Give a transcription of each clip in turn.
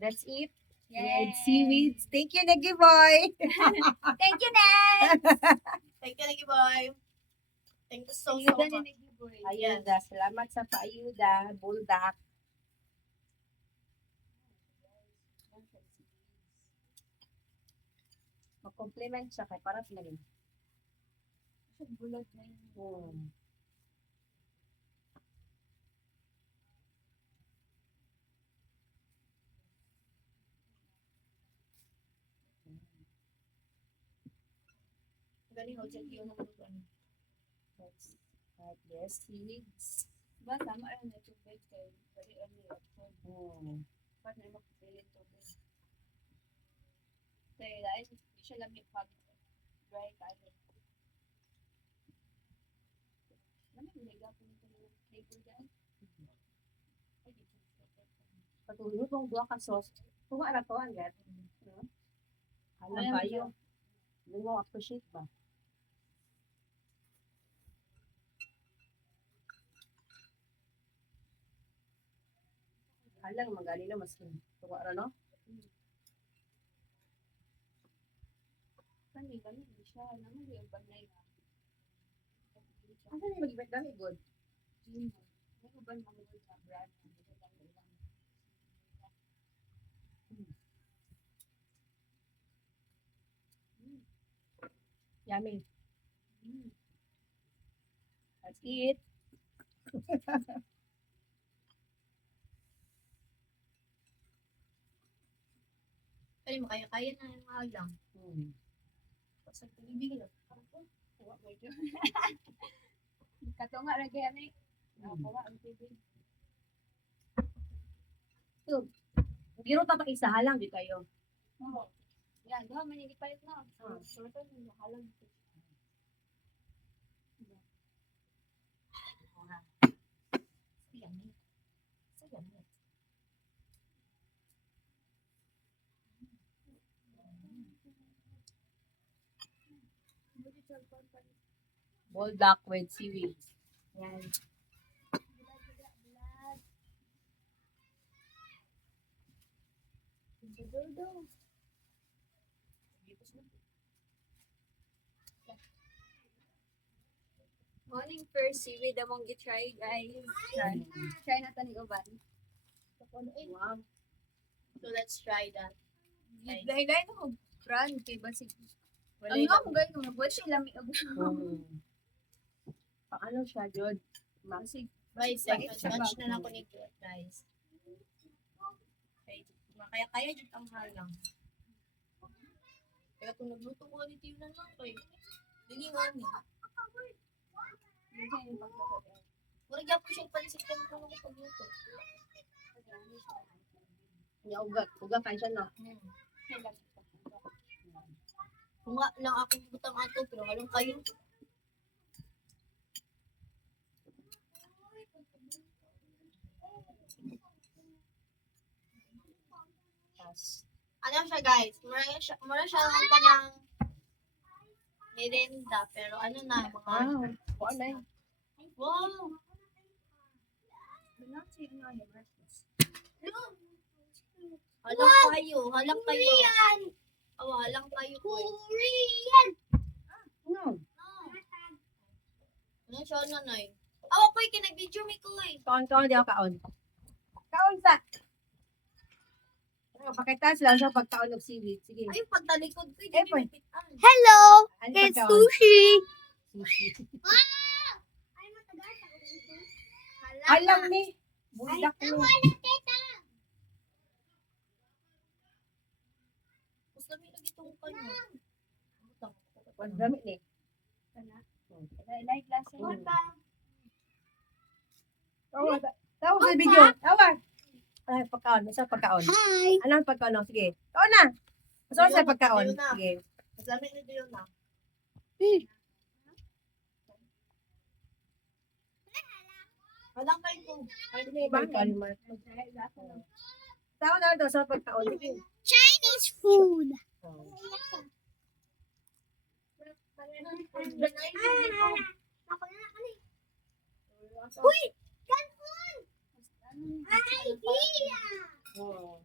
Let's eat. Yay. Red seaweeds. Thank you, Negi Boy. Thank you, Ned! Thank you, Negi Boy. Thank you so Ayuda much. ni Naggiboy. Ayuda. Salamat sa paayuda. Buldak. Mag-compliment siya kay para pinagin. Bulog na yun. Galing ho, check yun ang ano. Let's add yes, seaweeds. Ba, tama rin na tubig kay bali ang reaction. Ba't na makapili tubig? Kaya dahil hindi siya lamig pag dry tayo. Ano yung liga po nito ng flavor dyan? Ay, di ko. Patuloy kong duwa ka sauce. Kung ano to, hanggat. Alam Alam kayo. Hindi mo appreciate ba? Alang magali na mas tuwa ra no? Kani hindi siya. Naman yung banay na. Asa ni mag-ibig dami good? May uban mga good na brand. Yummy. Let's eat. Ay, makaya-kaya na yung mga lang. Pasag pag-ibig lang. Katunga rin kaya ni. Nakawa ang tubig. Hindi ro tatak isa lang di kayo. Oo. Yan, doon manigipayot na. Sure to, halang. Yummy. So yummy. Buldak with seaweeds. Yan. Morning first seaweed among gitry guys. Try na tani uban. Wow. So let's try that. Dahil mo brand kay basig. Wala Ang yung nga mo guys, kung nabuhay siya lami og. Paano siya, Jod? Basig. Guys, Bait siya batch ba? na lang ko nito, guys. Okay, makaya-kaya dito ang halang. Kaya kung nagluto ko dito yun na lang, kay lilingan niya. Minsan yung pagkakabay. Wala po siyang panisipan ko nung pagluto. Niya ugat. Ugat kayo siya, no? Kung nga lang akong butang ato, pero halong kayo. Ano siya guys, mura siya lang ka ng merenda, pero ano na, mga... Wow. Ano yun? Wow! Halang kayo. Oh, halang kayo. Korean! Ano? Ano siya, nanay? Ako ko'y kinag-video mi ko eh. Kaon, di ako kaon. Kaon sa! Pakita sila sa pagkaon ng seaweed. Sige. Ay, pagtalikod ko, Eh, hindi boy. napitan. Hello! Ano It's pagkaon? sushi! Sushi. Ay, matagal sa ito. Alam ni. Buldak ni. Gusto mo lagi itong kanya. Wala dami ni. Like last Mm. time. Tawa sa video. Tawa. Ay, pagkaon. Masa pagkaon? Hi! Anong pagkaon? No? Sige. Kaon na. Masa sa pagkaon? Ayun na. Sige. Masami nito yun na. Halang kayo ko. Ay, hindi ba? Tawa na daw sa pagkaon. Sige. Chinese food! Uy! Idea! Oh.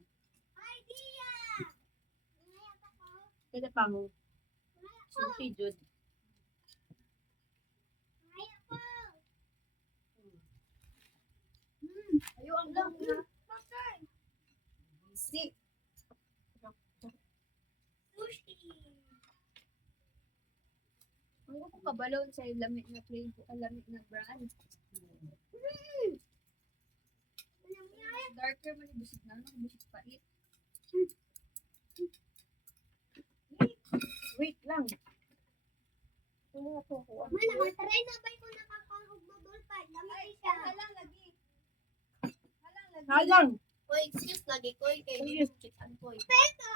pang sushi jud. Ayaw ang lang na. Si. Ang ko kabalon sa lamig na flavor, lamig na brand. Darker man busog na, busog pait. Wait lang. Ano to ko? Mana, matry na ba ko nakakahog budol pa? Lamay siya. Halang lagi. Halang lagi. Halang. Koy, excuse lagi koy kay Yes. di chicken koy. Pero,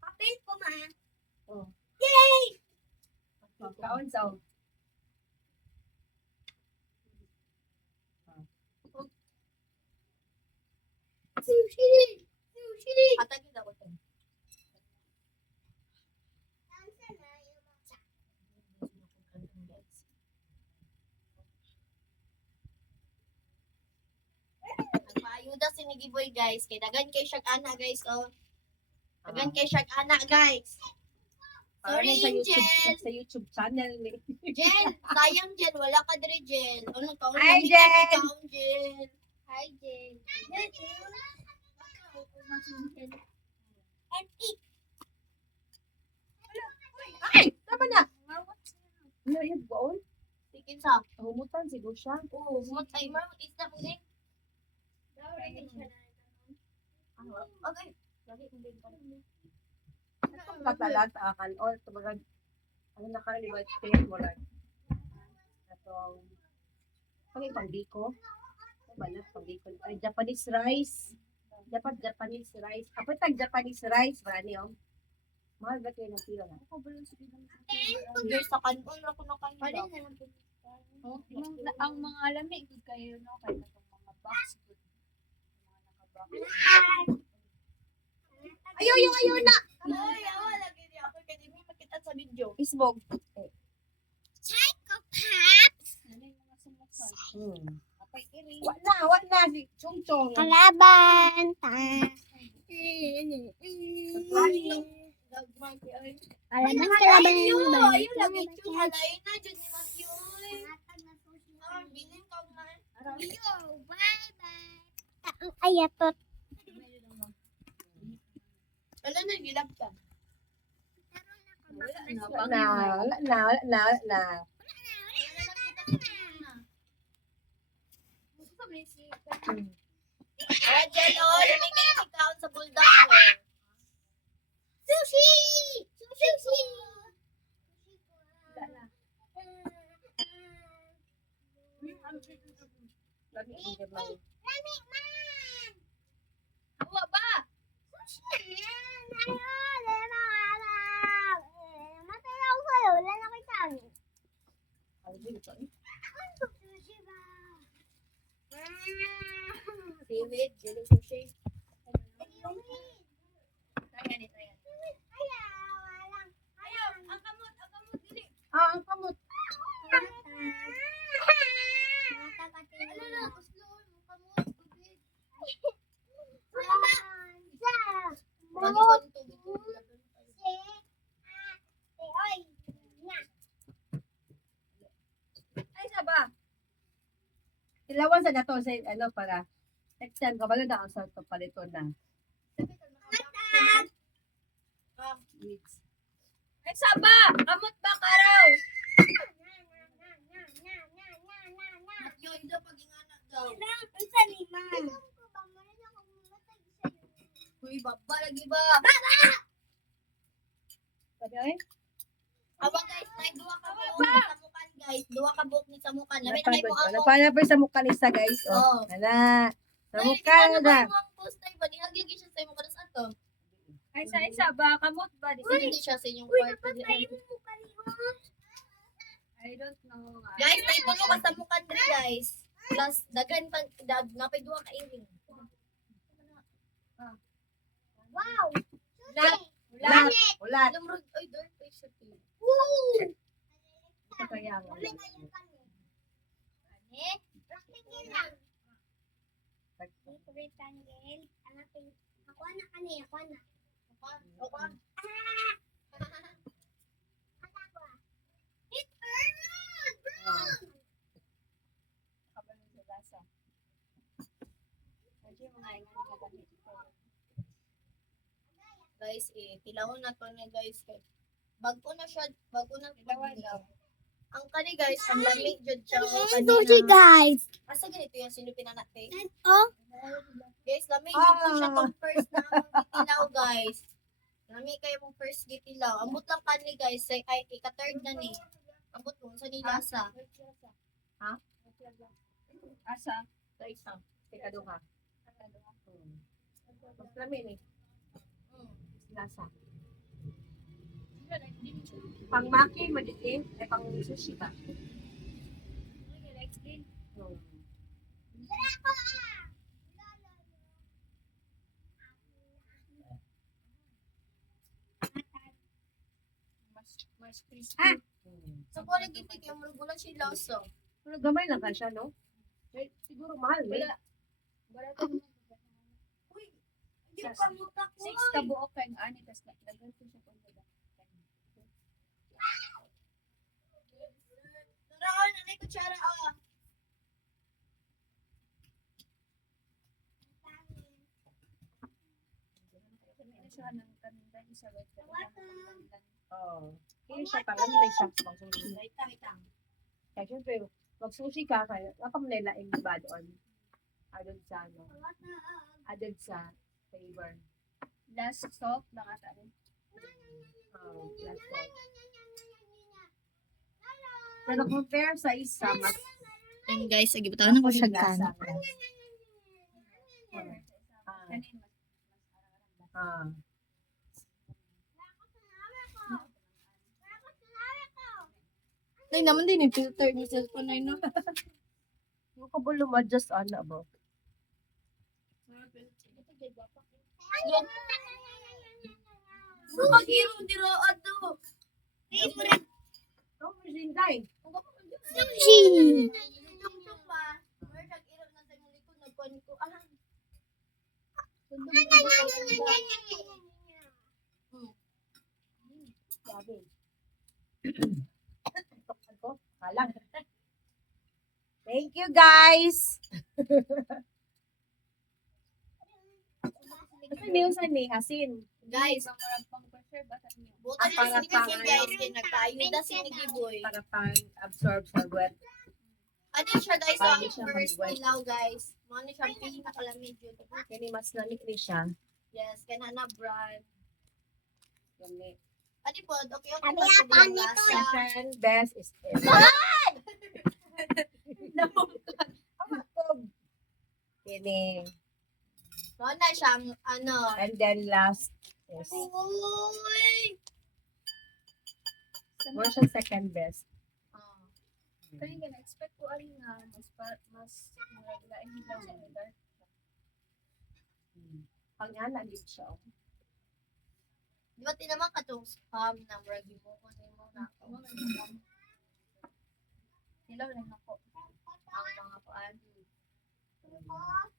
kapit ko ma. Oh. Yay! Kaon sa. Sushi! Sushi! Atagin ako to. Nagpaayuda si Niggy Boy guys. Kay dagan kay Shag Ana guys. Oh. Dagan kay Shag Ana guys. Sorry, Sa YouTube, Angel. sa YouTube channel ni. Jen, sayang Jen. Wala ka dire Jen. Ano ka? Hi, Jen. Jen. Hi, Jane. And eat. Ay, tama na. Ano yung baon? Tikin sa. Humutan siguro siya. Oo, what ay mo isda ko din. Okay. Lagi ko din pa. Itong katalat akan or tumagag ano na ka liwat tail mo lang. Atong pangbiko. Ano ba na pangbiko? Ay Japanese rice. Japanese rice. Apa tag Japanese rice ba niyo? Mahal ba kayo ng kilo na? Guys, sa kanon ra ko na kanila. Ang mga lamig good kayo no kay katong mga box good. Mga naka-box. Ayaw na. Ay, awa lagi di ako kay di mi makita sa video. Isbog. Ano yung mga sumukan? Apay iri. Wa na si Chong Chong. Kalaban. Alam mo Kalaban yun. Ayun lagi ito. Halayin na dyan ni Matthew. Bilin ka na. Ayatot. Wala na, gilap ka. Wala na. Ah, dyan o. Lumigay ang account sa bulldog ko. Sushi! Sushi! Lagi ang gamay. Lami man! Awa ba? Sushi! Matalaw sa'yo. Wala na kita. Ay, dito. Sushi ba? David, Jelly Sushi. Try yan, try yan. Ayaw, ang kamot dili. Ang kamot. Ano na, uslo mo kamot tubig. Lagi ko yung tubig. Ay saba. Ilawan sa nato sa ano para next time kabalo na ang sa to palito na. Ay saba, kamot ba karaw? Yung ito pag ingana daw. Uy, baba lagi ba? Sabi ay, Awa guys, na duwa ka buhok ni Samukan guys. Duwa ka buhok ni Samukan. Lamin na mo ako. napalapay sa mukha ni sa guys. Oh. Oh. Ana. Sa Ay, mukha di ba na. naman mo ang post tayo ba? Nihagyan siya sa imo kanas ato. Ay sa isa ba, kamot ba? Di Hindi siya sa inyong kwarto. I don't know. Guys, naitulo ka sa Samukan dre guys. Plus, dagan pang napay duwa ka iring. Wow! Lahat. Ulat. Ulat. Alam mo, ay, dark face siya. Woo! Ito kaya nga. Rectangle. Ako na kani, ako na. Ako. lasa. Medyo mga ingan ka gamit ito. Guys, tilawon na to niya guys. Bago na siya, bago na Dalawa pagdilaw. daw. Ang kani guys, ang lamig jud siya. Sushi, guys. Asa ganito yung sinupin na natin? Oh. Guys, lamig jud ko siya tong first na gitilaw guys. Lamig kayo mong first gitilaw. Ambot lang kani guys, ay ika-third na ni. Ambot mo sa nilasa. Ha? Asa? Sa isang. Ikaduha. Mas lamin eh. Lasa. Pang maki, madiin. Eh, pang sushi ba? Hmm. Mas crispy. So, kung nagkita kayo, mulugulan siya lasa. Pero gamay lang ka siya, no? Eh, siguro mahal eh. Wala ko Uy, hindi Sas- pa mutak ko. 6 ka buok kay ani tas nagdagan ko siya kung wala. Tara, nanay kutsara ah. Kaya siya nang kanundan sa wet. Oo. Kaya siya parang may shops pang sushi. Kaya syempre, mag-sushi ka, kaya nakamanilaing ba doon? Adod sa ano? Adod sa flavor. Last salt lang ata rin. Last one. Pero compare sa isa, mas And guys, sige, butaw na ko siya lasa. kan. Kanin mas Ah. Nay, naman din yung filter ni cellphone na yun. Yung kabalo ma-adjust ano ba? So, mag-hero, diro, ato. Oh, Zinday. Sushi. Tung-tung pa. Mer, nag-hero na sa muli ko, nagkuhan ko. Sabi. Ako, kalang. Thank you, guys. Ano yung sa ni Hasin? Guys, murag pang pressure basta niyo. buta para na sinigasin pang- guys, kaya nagkaayuda si Niggy Boy. Para pang-absorb sa wet. Ano siya guys, Para ang siya first mag-wet. ilaw guys. Ano siya, pinakalamig yun. Kani mas lamig ni siya. Yes, kaya na brand. Gani. Ano po, okay, okay. Sabi ba nga, sa paano lasa? Second best is Kini. So, ano siyang, ano, And then last is uy! where's siya second best? Kaya nga expect ko ano nga mas murag lain nila sa dark. Pangana din siya. Di ba tinaman ka itong spam na ragi mo kung ano mo na ako? Hilaw lang ako. Ang mga paan.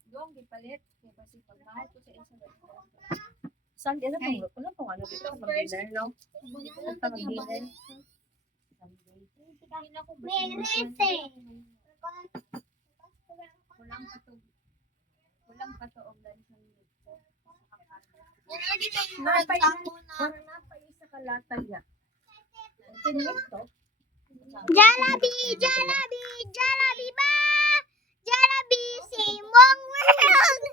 Doong gipalit kaya kasi pagmahal ko sa isa Sunday na Hey. pang wala pang ano dito So, mag-dinner, no? Ito Wala pa mag-dinner. Hindi na ako Merete. Walang katuog lang sa Yan lagi kayo Napay- nagsapo na. Parang napaisa ka lata niya. Tinik to? Jollibee, Jollibee, Jollibee ba? Jollibee, Simong World.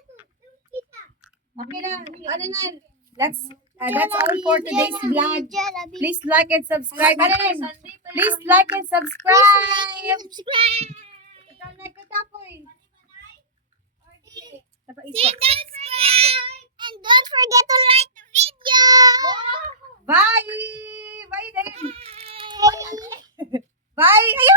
Okay na. Ano na? That's all for today's vlog. Jollibee. Please like and subscribe. Ano na? Sunday pa Please like and subscribe. Subscribe. Ikaw na ikaw tapoy. Or di, Napaisa